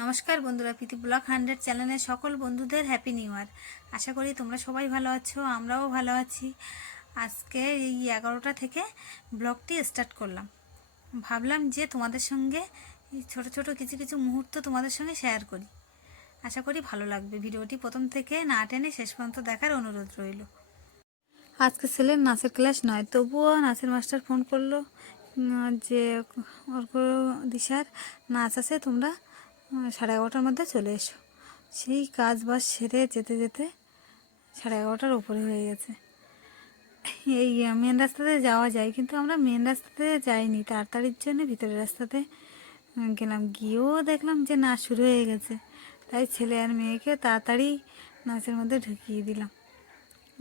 নমস্কার বন্ধুরা, প্রীতি ব্লগ 100 চ্যানেলের সকল বন্ধুদের হ্যাপি নিউ ইয়ার। আশা করি তোমরা সবাই ভালো আছো, আমরাও ভালো আছি। আজকে এই 11টা থেকে ব্লগটি স্টার্ট করলাম। ভাবলাম যে তোমাদের সঙ্গে এই ছোটো ছোটো কিছু কিছু মুহূর্ত তোমাদের সঙ্গে শেয়ার করি। আশা করি ভালো লাগবে। ভিডিওটি প্রথম থেকে না টেনে শেষ পর্যন্ত দেখার অনুরোধ রইল। আজকে ছেলের নাচের ক্লাস নয়, তবুও নাচের মাস্টার ফোন করলো যে অর্ক দিশার নাচ আছে, তোমরা 11:30টার মধ্যে চলে এসো। সেই কাজ বাজ সেরে যেতে যেতে 11:30টার উপরে হয়ে গেছে। এই মেন রাস্তাতে যাওয়া যায়, কিন্তু আমরা মেন রাস্তাতে যাইনি, তাড়াতাড়ির জন্য ভিতরের রাস্তাতে গেলাম। গিয়েও দেখলাম যে নাচ শুরু হয়ে গেছে, তাই ছেলে আর মেয়েকে তাড়াতাড়ি নাচের মধ্যে ঢুকিয়ে দিলাম।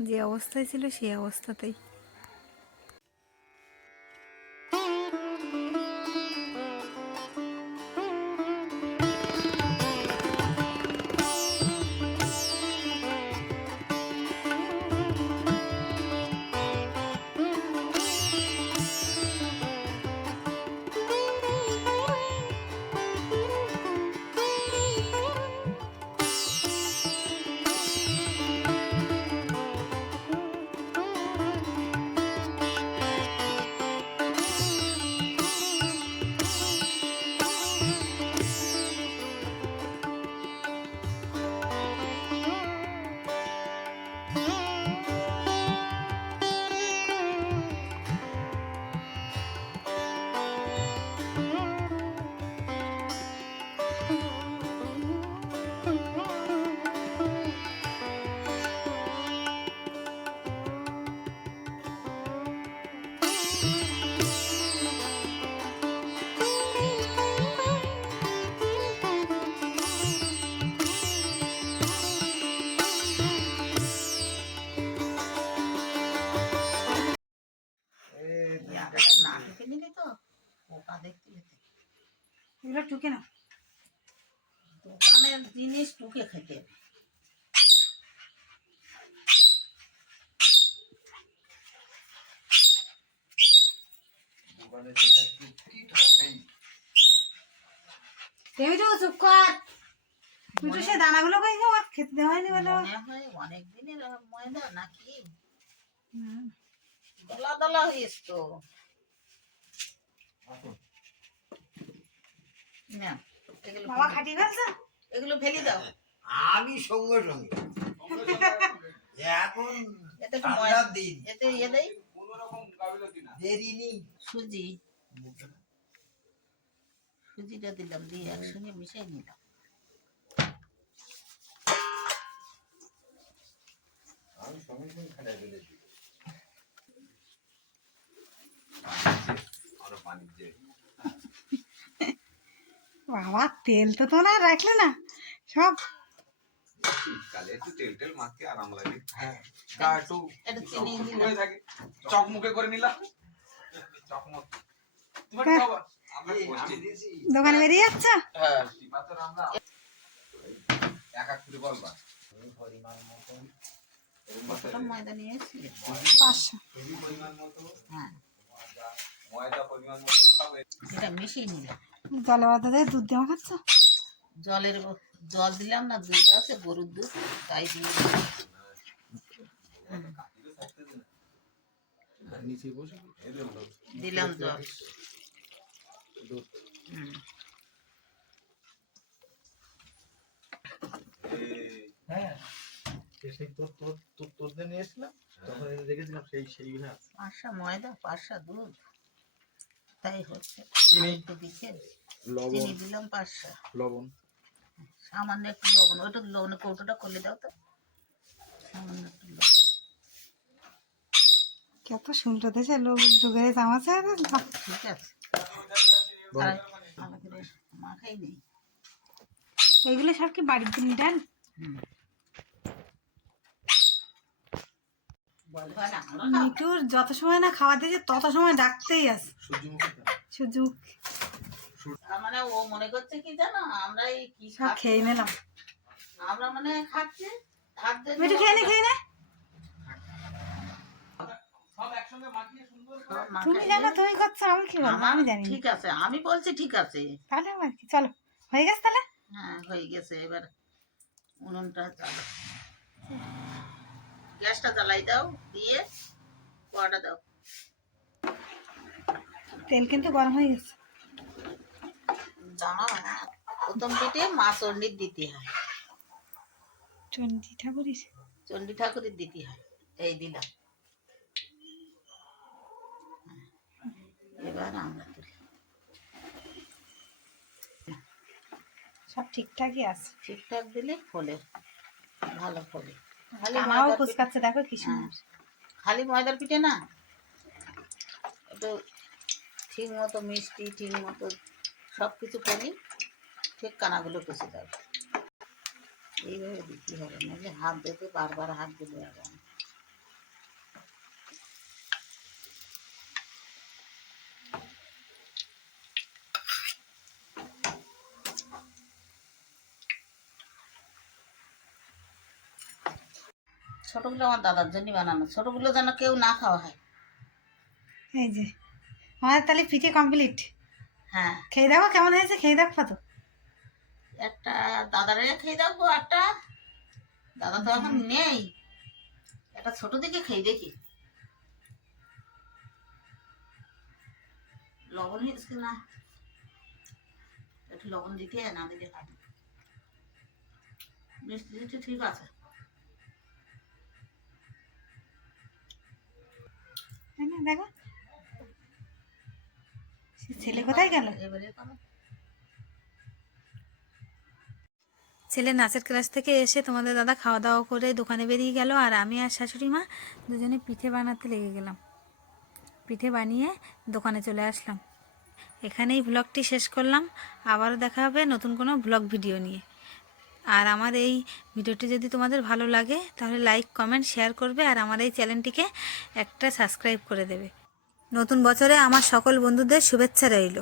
যে অবস্থায় ছিল সেই অবস্থাতেই। এগুলো টুকে না, দোকানের জিনিস টুকে খেতে চুপ কর। সে দানাগুলো খেতে দেওয়া হয়নি বলে অনেক দিনের ময়দা নাকি দলা দলা হয়েছে তো। না বাবা খাটি ফেলছে, এগুলো ফেলে দাও। আমি সঙ্গে সঙ্গে এখন এতে একটু ঠান্ডার দিন এতে ইয়ে দেই দেরি নেই। সুজিটা দিলাম, দিয়ে একসঙ্গে মিশিয়ে নিলাম। আমি সঙ্গে সঙ্গে খাটাই ফেলেছি। বাবা তেল তো তোমরা রাখলে না সব। শীতকালে একটু তেল টেল মাখতে আরাম লাগে। হ্যাঁ একটু এটা চিনি দিলাম। হয়ে থাকে, চকমুখে করে নিলাম। চকমক তোমার কি খবর? আমরা আমি দিয়েছি। দোকানে বেরিয়ে যাচ্ছ? হ্যাঁ পাথর আমরা এক এক করে বলবা পরিমাণ মতো কতটা ময়দা নিয়ে এসেছি? 500। পরিমাণ মতো হ্যাঁ, ময়দা পরিমাণ মতো খাবে। এটা মিশিয়ে নিলাম। জলে বাদা দিয়ে দুধ দিয়ে খাচ্ছ? জল দিলাম না, দুধ আছে গরুর দুধ, তাই দিয়ে নিচে বসে দিলাম জল। হুম, হ্যাঁ সেই তোর দিয়ে নিয়ে এসেছিলাম, তখন রেখেছিলাম সেইগুলো আছে। 500 ময়দা 500 দুধ, তাই হচ্ছে। চিনি, একটু দিচ্ছে লবণ, চিনি দিলাম 500, লবণ, সামান্য একটু লবণ। ওইটা লবণের কৌটোটা করলে দাও তো, সামান্য একটু লবণ। কত সুন্দর দেশে লোক ঢুকে চামাচ্ছে। ঠিক আছে, আর আমাকে মাখাই নেই। এইগুলো সব কি বাড়ির দিন ডাল? মিঠুর যত সময় না খাওয়া দিয়েছে তত সময় ডাকতেই আছে। সুযোগ মানে ও মনে করছে কি জানো, আমরা এই কি সব খেয়ে নিলাম। আমরা মানে খাচ্ছি, মিঠু খেয়ে নে। তুমি জানো তুমি করছো, আমি কি বলবো? আমি জানি। ঠিক আছে, আমি বলছি ঠিক আছে। তাহলে আমার কি, চলো হয়ে গেছে তাহলে। হ্যাঁ হয়ে গেছে, এবার উনুনটা জ্বালাও, গ্যাসটা জ্বালাই দাও, দিয়ে কড়াটা দাও। তেল কিন্তু গরম হয়ে গেছে। দাঁড়াও, প্রথম পিঠে মা চণ্ডীর দিতে হয়, চণ্ডী ঠাকুরের। চণ্ডী ঠাকুরের দিতে হয়। এই দিলাম, এবার আমরা তুলি। সব ঠিকঠাকই আছে। ঠিকঠাক দিলে ফোলে, ভালো ফোলে। খালি আমারও ময়দার পিঠে, ফুসকাচ্ছে, দেখো কি সুন্দর। খালি ময়দার পিঠে না, একটু ঠিক মতো মিষ্টি, ঠিক মতো সব কিছু করি, ঠিক কানাগুলো কষে যাবে। এইভাবে দিতে হবে, নাহলে হাত দিতে বারবার হাত দিলে হবে না। ছোটগুলো আমার দাদার জন্য বানানো, ছোটগুলো যেন কেউ না খাওয়া হয়। এই যে আমার তাহলে পিঠে কমপ্লিট। হ্যাঁ, খেয়ে দেখো কেমন হয়েছে, খেয়ে দেখো তো। একটা দাদারে খেয়ে দেখবো, একটা দাদা তো এখন নেই, একটা ছোট দিকে খেয়ে দেখি লবণ হয়েছে না, একটু লবণ দিতে হয়, না দিলে খাই না। মিষ্টি টিষ্টি ঠিক আছে। তাই না? দেখো সে ছেলে কোথায় গেল? এবারে করো। ছেলে নাচের ক্লাস থেকে এসে তোমাদের দাদা খাওয়া দাওয়া করে দোকানে বেরিয়ে গেল, আর আমি আর শাশুড়ি মা দুজনে পিঠে বানাতে লেগে গেলাম। পিঠে বানিয়ে দোকানে চলে আসলাম। এখানেই ব্লগটি শেষ করলাম। আবারও দেখা হবে নতুন কোনো ব্লগ ভিডিও নিয়ে। আর আমার এই ভিডিওটি যদি তোমাদের ভালো লাগে তাহলে লাইক, কমেন্ট, শেয়ার করবে, আর আমার এই চ্যানেলটিকে একটা সাবস্ক্রাইব করে দেবে। নতুন বছরে আমার সকল বন্ধুদের শুভেচ্ছা রইল।